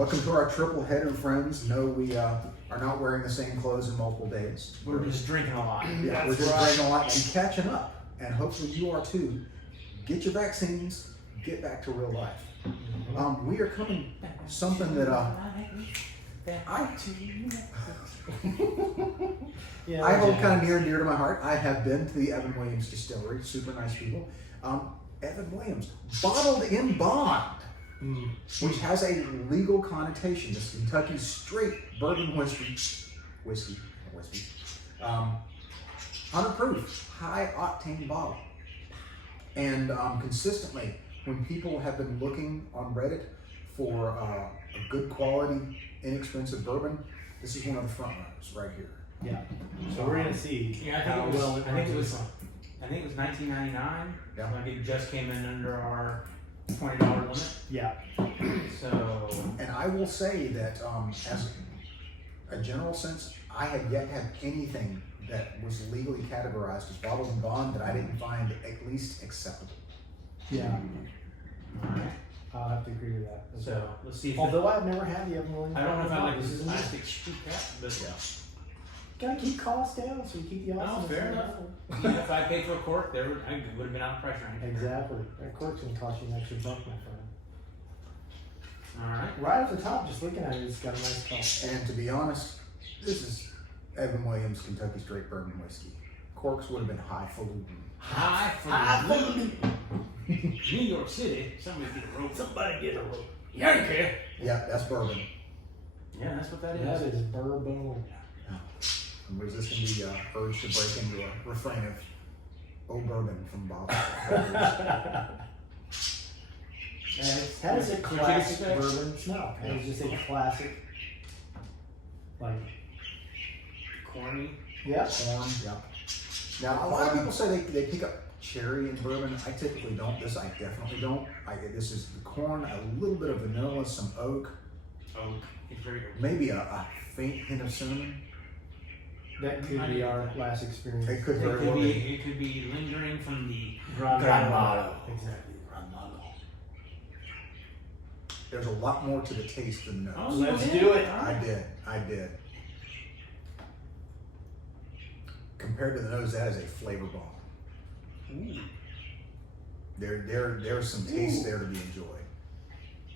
Welcome to our triple header, friends. No, we are not wearing the same clothes in multiple days. We're just drinking a lot. Yeah, we're just drinking a lot and catching up. And hopefully you are too. Get your vaccines, get back to real life. We are coming something that I hold kind of near and dear to my heart. I have been to the Evan Williams Distillery, super nice people. Evan Williams, bottled in bond, which has a legal connotation. This Kentucky straight bourbon whiskey, 100 proof, high octane bottle. And consistently, when people have been looking on Reddit for a good quality, inexpensive bourbon, this is one of the front runners right here. Yeah. So we're gonna see. Yeah, I think it was 1999. Yeah. Like it just came in under our $20 limit. Yeah. So. And I will say that as a general sense, I have yet to have anything that was legally categorized as bottled in bond that I didn't find at least acceptable. Yeah. Alright. I'll have to agree with that. So let's see. If Although I've never had the Evan Williams. I don't know if I like this is plastic scoop cap, but Yeah. Gotta keep costs down so you keep the no, awesomeness fair enough. down. If I paid for a cork, I would have been out of pressure. Exactly. That cork's gonna cost you an extra buck, my friend. All right. Right off the top, just looking at it, it's got a nice color. And to be honest, this is Evan Williams Kentucky Straight Bourbon Whiskey. Corks would have been highfalutin. Highfalutin. New York City. Somebody get a rope. Somebody get a rope. Yankee. Yeah, that's bourbon. Yeah, that's what that is. That is bourbon. I'm resisting the urge to break into a refrain of "Oh Bourbon" from Bob. That is a classic bourbon smell. That is just a classic, like, Corny. yeah. Corn, yeah. Now, a lot of people say they pick up cherry in bourbon. I typically don't. This I definitely don't. This is the corn, a little bit of vanilla, some oak, Oak. It's very oak. maybe a faint hint of cinnamon. That could be our last experience. It could very well be. It could be lingering from the Grandmother. Exactly. There's a lot more to the taste than the Oh, nose. Let's yeah. do it. I did. Compared to the nose, that is a flavor bomb. Ooh. There's some taste there to be enjoyed.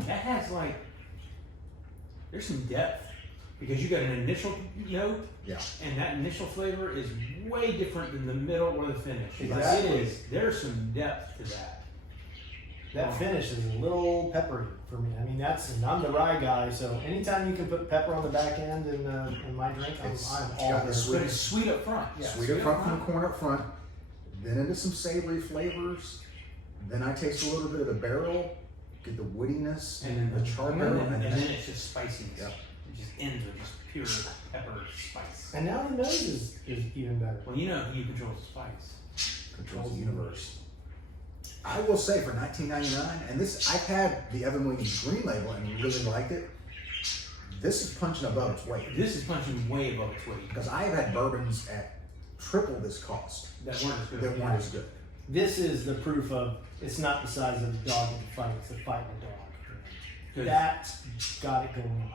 That has there's some depth because you got an initial note, Yeah. and that initial flavor is way different than the middle or the finish. Like, Exactly. there's some depth to that. That finish is a little peppery for me. I mean, and I'm the rye guy, so anytime you can put pepper on the back end in my drink, I'm all got there. the But it's sweet up front. Yeah. Sweet up front from the corn up front, then into some savory flavors. Then I taste a little bit of the barrel, get the woodiness and the charcoal, and then it's just spiciness. Yep. It just ends with just pure pepper spice. And now the nose is even better. Well, you know who controls the spice. controls the universe. I will say for $19.99, and I've had the Evan Williams Green Label and really liked it. This is punching above its weight. This is punching way above its weight. Because I have had bourbons at triple this cost That weren't as good. that weren't as good. This is the proof of it's not the size of a dog in the fight, it's the fight in a dog. Good. That's got it going on.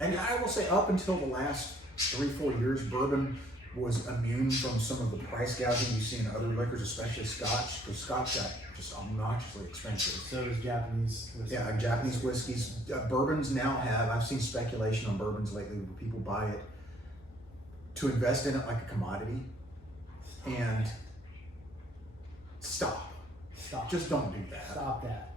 And I will say up until the last 3-4 years, bourbon was immune from some of the price gouging you see in other liquors, especially Scotch, because Scotch got just obnoxiously expensive. So does Japanese whiskey. Yeah, Japanese whiskeys. Bourbons now have, I've seen speculation on bourbons lately where people buy it to invest in it like a commodity and stop. Just don't do that. Stop that.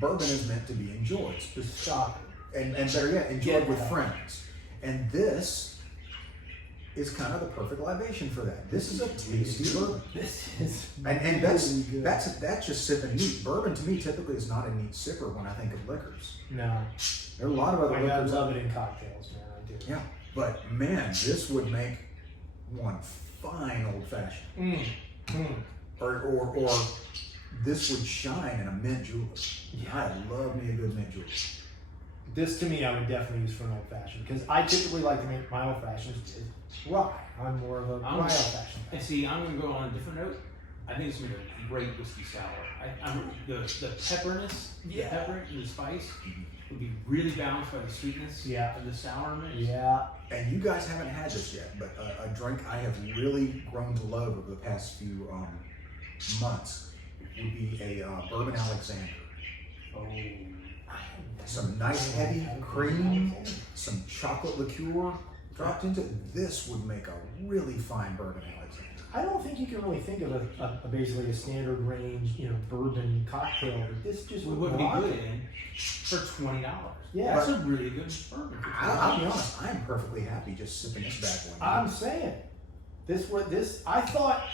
Bourbon is meant to be enjoyed. Stop it. And better yet, enjoyed with Yeah. friends. And this is kind of the perfect libation for that. This is a tasty bourbon. This is And that's really good. that's just sipping neat. Bourbon to me typically is not a neat sipper when I think of liquors. No. There are a lot of other I liquors. love it in cocktails, man. I do. Yeah, but man, this would make one fine old fashioned. Or this would shine in a mint julep. Yeah. I love me a good mint julep. This to me, I would definitely use for an old fashioned because I typically like to make my old fashions rye. I'm more of a rye old fashioned. And see, I'm going to go on a different note. I think it's gonna be a great whiskey sour. The pepperness, the pepper and the spice would be really balanced by the sweetness of the sour mix. Yeah. And you guys haven't had this yet, but a drink I have really grown to love over the past few months would be a Bourbon Alexander. Oh. Some nice heavy cream, some chocolate liqueur dropped into it. This would make a really fine Bourbon Alexander. I don't think you can really think of a basically a standard range, bourbon cocktail. But this just We wouldn't be good in for $20. Yeah. That's a really good bourbon. I'll be honest, I'm perfectly happy just sipping this bad boy. I'm saying. I thought,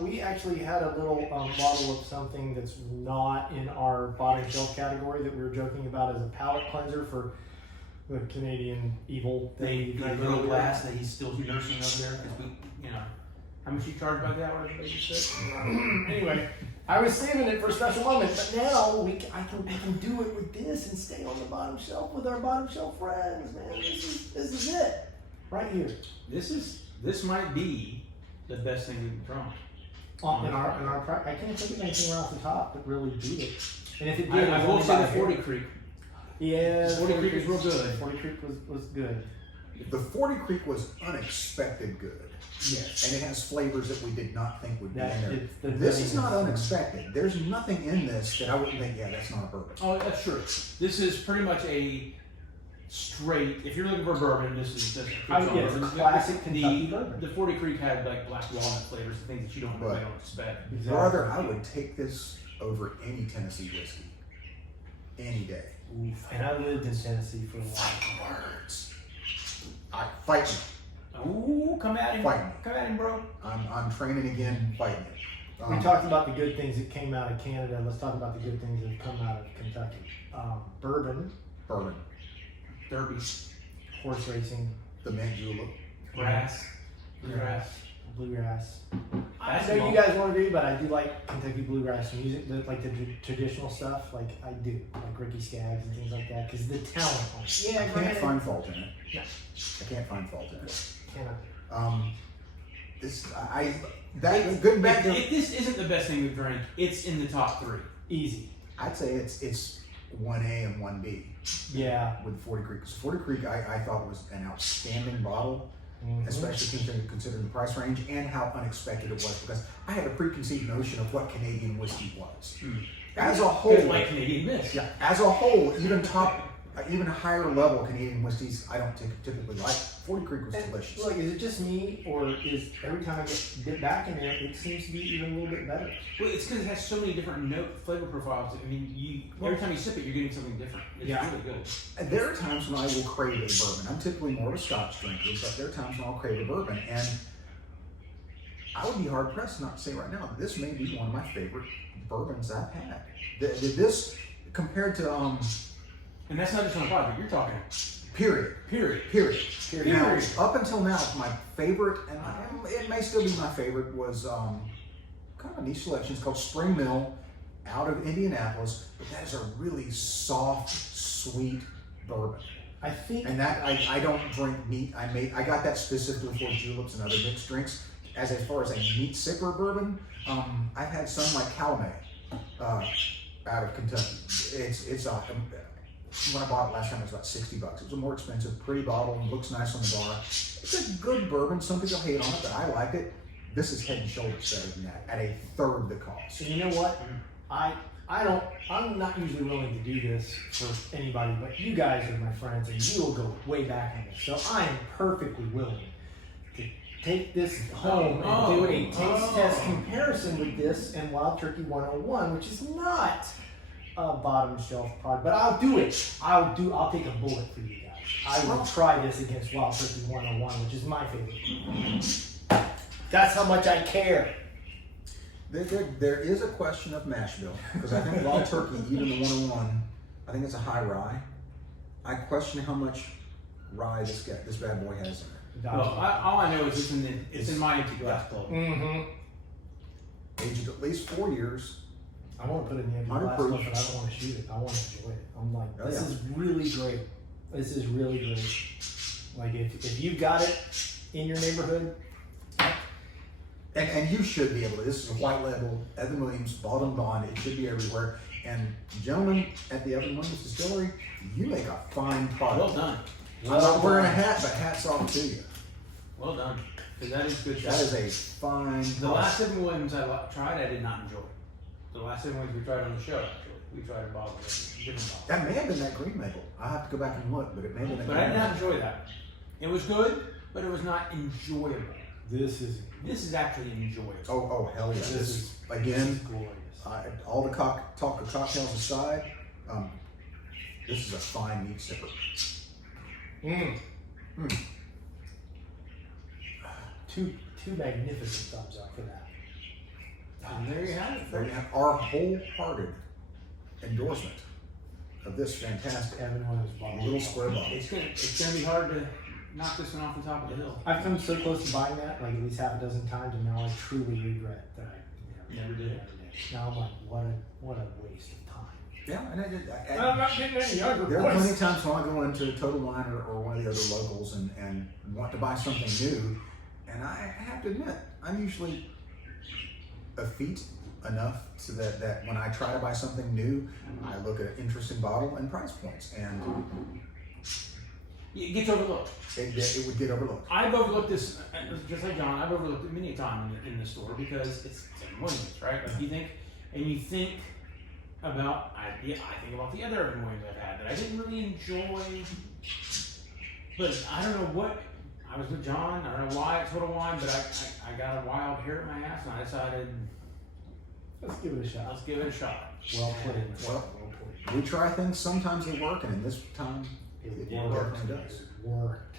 we actually had a little bottle of something that's not in our bottom shelf category that we were joking about as a palate cleanser for the Canadian evil thing. The little glass that he's still nursing over there, because how much you charge about that? What did you say? Anyway, I was saving it for a special moment, but now I can do it with this and stay on the bottom shelf with our bottom shelf friends, man. This is it, right here. This might be the best thing we've drunk. In our I can't think of anything right off the top that really beat it. And if it did, I will say the 40 Creek. Yeah, 40 Creek is real good. 40 Creek was good. The 40 Creek was unexpected good. Yes. And it has flavors that we did not think would be in there. The This is not unexpected. There's nothing in this that I wouldn't think, that's not a bourbon. Oh, that's true. This is pretty much a straight. If you're looking for bourbon, this is classic Kentucky bourbon. The 40 Creek had like black walnut flavors, the things that you don't really don't expect. Exactly. Brother, I would take this over any Tennessee whiskey. Any day. Oof. And I lived in Tennessee for a while. Words. Fight me. Ooh, come at him. Fight me. Come at him, bro. I'm training again. Fight me. We talked about the good things that came out of Canada. Let's talk about the good things that have come out of Kentucky. Bourbon, Derby. horse racing, the mint julep. Grass. bluegrass. I know Basketball. you guys won't agree, but I do like Kentucky bluegrass music, like the traditional stuff. Like I do, like Ricky Skaggs and things like that, because the talent on it. Yeah, I can't find fault in it. No. I can't find fault in it. Cannot. Good back there. If this isn't the best thing we've drank, it's in the top 3. Easy. I'd say it's 1A and 1B. Yeah. With 40 Creek. Because 40 Creek I thought was an outstanding bottle, especially considering the price range and how unexpected it was, because I had a preconceived notion of what Canadian whiskey was. As a whole, like Canadian Mist. Yeah, as a whole, even higher level Canadian whiskeys I don't typically like. 40 Creek was delicious. Look, is it just me, or is every time I get back in there, it seems to be even a little bit better? Well, it's because it has so many different flavor profiles. I mean, every time you sip it, you're getting something different. It's really good. And there are times when I will crave a bourbon. I'm typically more of a Scotch drinker, but there are times when I'll crave a bourbon, and I would be hard pressed not to say right now that this may be one of my favorite bourbons I've had. This compared to and that's not just on a project. You're talking. Period. Now, up until now, my favorite, and it may still be my favorite, was kind of a niche selection. It's called Spring Mill, out of Indianapolis. But that is a really soft, sweet bourbon. I think. And that I don't drink meat. I got that specifically for juleps and other mixed drinks. As far as a meat sipper bourbon, I've had some like Calumet out of Kentucky. When I bought it last time, it was about $60. It was a more expensive, pretty bottle, and looks nice on the bar. It's a good bourbon. Some people hate on it, but I liked it. This is head and shoulders better than that, at a third the cost. And you know what? I'm not usually willing to do this for anybody, but you guys are my friends, and you will go way back on this. So I am perfectly willing to take this home and do a taste test comparison with this and Wild Turkey 101, which is not a bottom shelf product, but I'll do it. I'll take a bullet for you guys. I will try this against Wild Turkey 101, which is my favorite. That's how much I care. There is a question of mash bill, because I think Wild Turkey, even the 101, I think it's a high rye. I question how much rye this bad boy has in it. Well, all I know is it's in my empty glass bowl. Aged at least 4 years. I want to put it in the empty glass bowl, but I don't want to shoot it. I want to enjoy it. I'm like, this is really great. This is really great. Like if you've got it in your neighborhood. And you should be able to. This is a white label, Evan Williams, Bald and Bond. It should be everywhere. And gentlemen at the Evan Williams Distillery, you make a fine product. Well done. I'm not wearing a hat, but hats off to you. Well done. Because that is good. That is a fine The product. last Evan Williams I tried, I did not enjoy. The last Evan Williams we tried on the show, actually. We tried a bottle of different bottle. That may have been that green maple. I'll have to go back and look, but it may have been that But green I did not maple. enjoy that. It was good, but it was not enjoyable. This is actually enjoyable. Oh, hell yeah. This This, is again, glorious. all the talk of cocktails aside, this is a fine meat sipper. Two magnificent thumbs up for that. And there you have it. There you have our wholehearted endorsement of this fantastic Evan Williams bottle. little square bottle. It's gonna be hard to knock this one off the top of the hill. I've come so close to buying that, like at least half a dozen times, and now I truly regret that I Never did. Now I'm like, what a waste of time. Yeah, and I'm not getting any younger. there are plenty of times when I go into Total Wine or one of the other locals and want to buy something new, and I have to admit, I'm usually effete enough so that when I try to buy something new, I look at an interesting bottle and price points, and It gets overlooked. it would get overlooked. I've overlooked this, just like John, I've overlooked it many a time in the store because it's Evan Williams, right? Like you think about, I think about the other Evan Williams I've had that I didn't really enjoy, but I don't know what, I was with John, I don't know why it's Total Wine, but I got a wild hair in my ass and I decided, Let's give it a shot. let's give it a shot. Well played. Well, we try things, sometimes they work, and in this time, it It definitely worked. does. It worked.